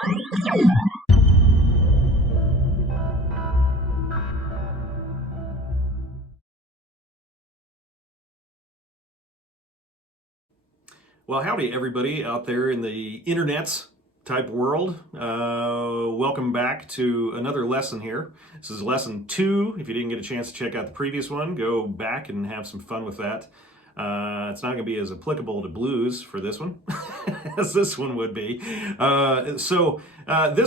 Well, howdy, everybody out there in the internets type world. Welcome back to another lesson here. This is lesson 2. If you didn't get a chance to check out the previous one, go back and have some fun with that. It's not going to be as applicable to blues for this one as this one would be. This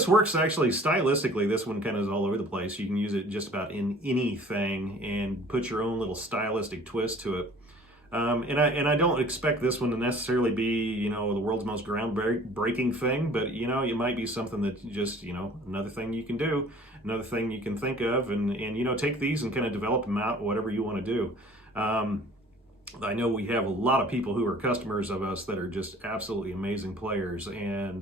works actually stylistically. This one kind of is all over the place. You can use it just about in anything and put your own little stylistic twist to it. And I don't expect this one to necessarily be, the world's most groundbreaking thing, but, it might be something that just, another thing you can do, another thing you can think of, and take these and kind of develop them out, whatever you want to do. I know we have a lot of people who are customers of us that are just absolutely amazing players, and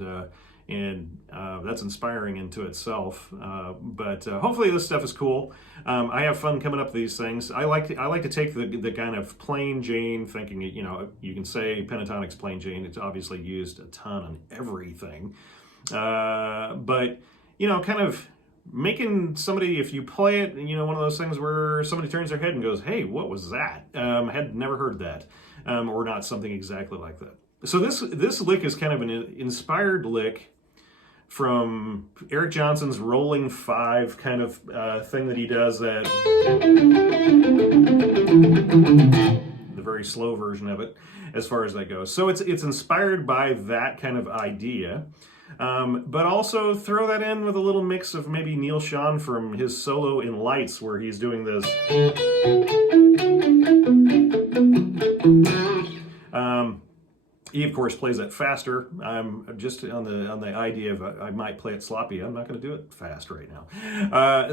that's inspiring into itself. But hopefully this stuff is cool. I have fun coming up with these things. I like to take the kind of plain Jane thinking. You can say Pentatonic's plain Jane. It's obviously used a ton on everything, but kind of making somebody, if you play it, one of those things where somebody turns their head and goes, "Hey, what was that? Had never heard that," or not something exactly like that. So this lick is kind of an inspired lick from Eric Johnson's rolling 5 kind of thing that he does, that the very slow version of it, as far as that goes. So it's inspired by that kind of idea, but also throw that in with a little mix of maybe Neal Schon from his solo in Lights, where he's doing this. He, of course, plays that faster. I'm just on the idea of I might play it sloppy. I'm not going to do it fast right now.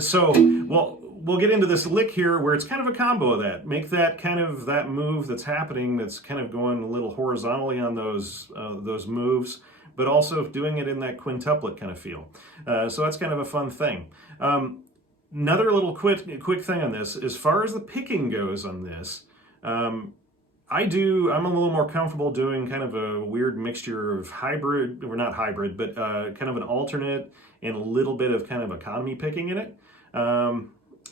We'll get into this lick here where it's kind of a combo of that. Make that kind of that move that's happening, that's kind of going a little horizontally on those moves, but also doing it in that quintuplet kind of feel. So that's kind of a fun thing. Another little quick thing on this, as far as the picking goes on this, I'm a little more comfortable doing kind of a weird mixture of hybrid, or not hybrid, but kind of an alternate and a little bit of kind of economy picking in it.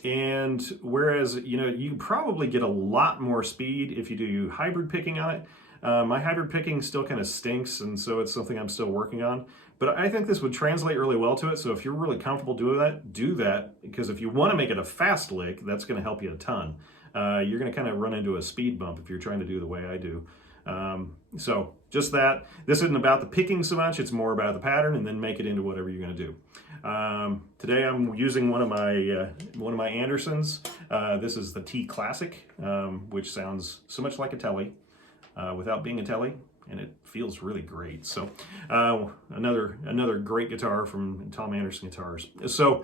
And whereas, you probably get a lot more speed if you do hybrid picking on it. My hybrid picking still kind of stinks, and so it's something I'm still working on. But I think this would translate really well to it, so if you're really comfortable doing that, do that, because if you want to make it a fast lick, that's going to help you a ton. You're going to kind of run into a speed bump if you're trying to do the way I do. So just that. This isn't about the picking so much, it's more about the pattern, and then make it into whatever you're going to do. Today I'm using one of my Andersons. This is the T Classic, which sounds so much like a Telly without being a Telly, and it feels really great. So another great guitar from Tom Anderson Guitars. So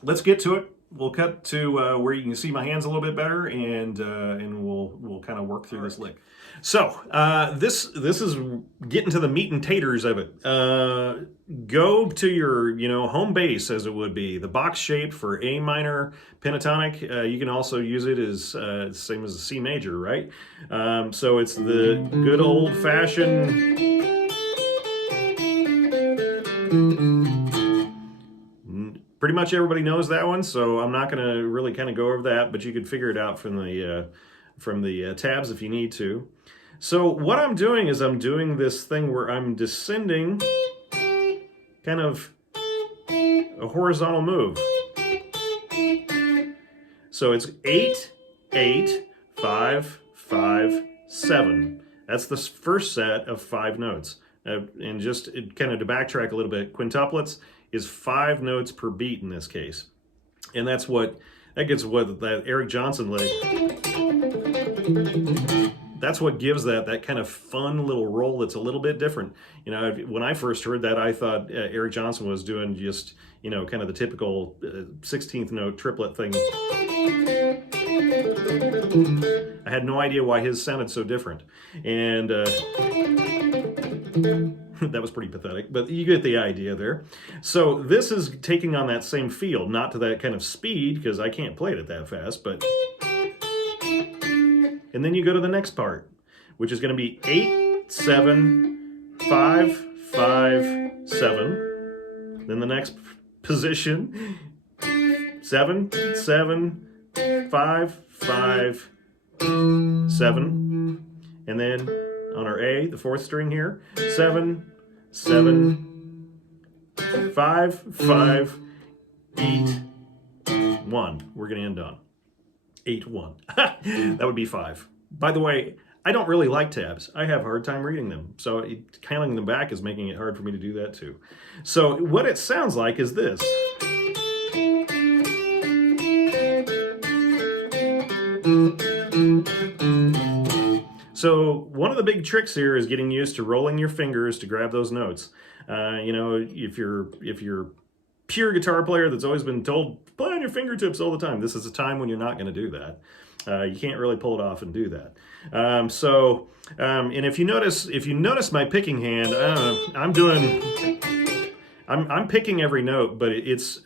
let's get to it. We'll cut to where you can see my hands a little bit better, and we'll kind of work through this lick. So this is getting to the meat and taters of it. Go to your home base, as it would be, the box shape for A minor pentatonic. You can also use it as same as a C major, right? So it's the good old fashioned. Pretty much everybody knows that one, so I'm not going to really kind of go over that, but you could figure it out from the tabs if you need to. So what I'm doing is I'm doing this thing where I'm descending kind of a horizontal move. So it's 8, 8, 5, 5, 7. That's the first set of 5 notes. And just kind of to backtrack a little bit, quintuplets is 5 notes per beat in this case. And that gets what that Eric Johnson lick. That's what gives that kind of fun little roll that's a little bit different. When I first heard that, I thought Eric Johnson was doing just, kind of the typical 16th note triplet thing. I had no idea why his sounded so different. And that was pretty pathetic, but you get the idea there. So this is taking on that same feel, not to that kind of speed, because I can't play it at that fast, but... And then you go to the next part, which is going to be 8, 7, 5, 5, 7. Then the next position, 7, 7, 5, 5, 7. And then on our A, the 4th string here, 7, 7, 5, 5, 8, 1. We're going to end on 8, 1. That would be 5. By the way, I don't really like tabs. I have a hard time reading them. So counting them back is making it hard for me to do that too. So what it sounds like is this. So one of the big tricks here is getting used to rolling your fingers to grab those notes. You know, if you're pure guitar player that's always been told, play on your fingertips all the time, this is a time when you're not going to do that. You can't really pull it off and do that. And if you notice my picking hand, I'm picking every note, but it's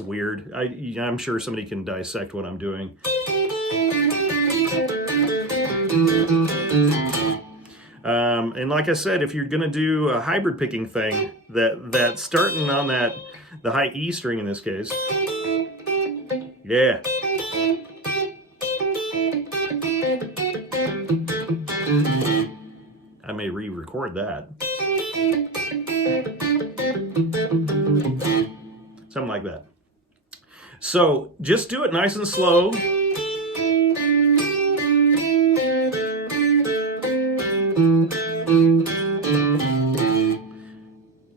weird. I'm sure somebody can dissect what I'm doing. And like I said, if you're gonna do a hybrid picking thing, that starting on the high E string in this case, yeah. I may re-record that. Something like that. So just do it nice and slow.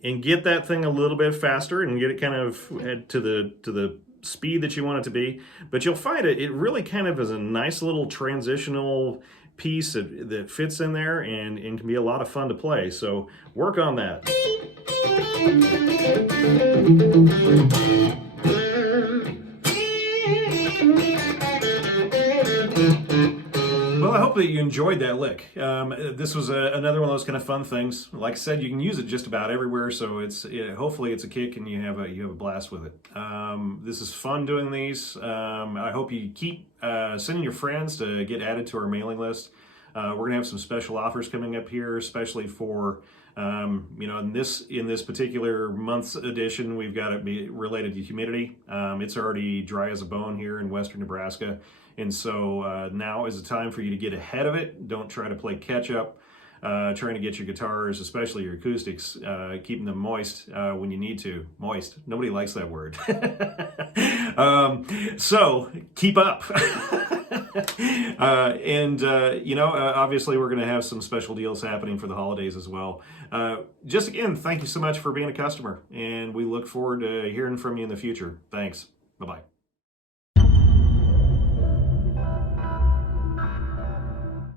And get that thing a little bit faster and get it kind of to the speed that you want it to be. But you'll find it really kind of is a nice little transitional piece that fits in there and can be a lot of fun to play. So work on that. Well, I hope that you enjoyed that lick. This was another one of those kind of fun things. Like I said, you can use it just about everywhere, so hopefully it's a kick and you have a blast with it. This is fun doing these. I hope you keep sending your friends to get added to our mailing list. We're gonna have some special offers coming up here, especially for you know, in this particular month's edition, we've got it be related to humidity. It's already dry as a bone here in western Nebraska. And so now is the time for you to get ahead of it. Don't try to play catch up, trying to get your guitars, especially your acoustics, keeping them moist when you need to. Moist. Nobody likes that word. So keep up. You know, obviously we're going to have some special deals happening for the holidays as well. Just again, thank you so much for being a customer, and we look forward to hearing from you in the future. Thanks. Bye-bye.